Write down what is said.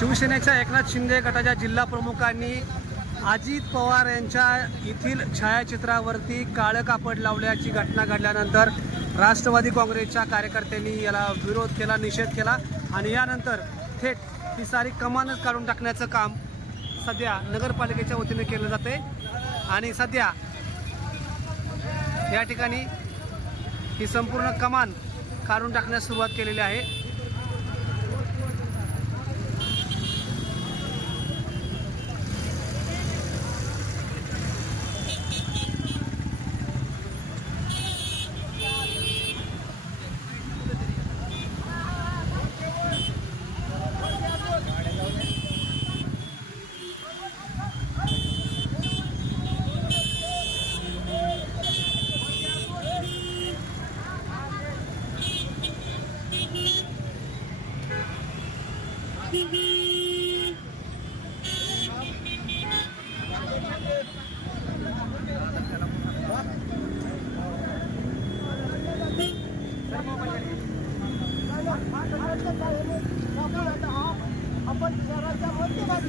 शिवसेनेच्या एकनाथ शिंदे गटाच्या जिल्हा प्रमुखांनी अजित पवार यांच्या येथील छायाचित्रावरती काळं कापड लावल्याची घटना घडल्यानंतर राष्ट्रवादी काँग्रेसच्या कार्यकर्त्यांनी याला विरोध केला, निषेध केला आणि यानंतर थेट ही सारी कमानच काढून टाकण्याचं काम सध्या नगरपालिकेच्या वतीने केलं जाते आणि सध्या या ठिकाणी ही संपूर्ण कमान काढून टाकण्यास सुरुवात केलेली आहे। आपण शहराच्या मध्यभागी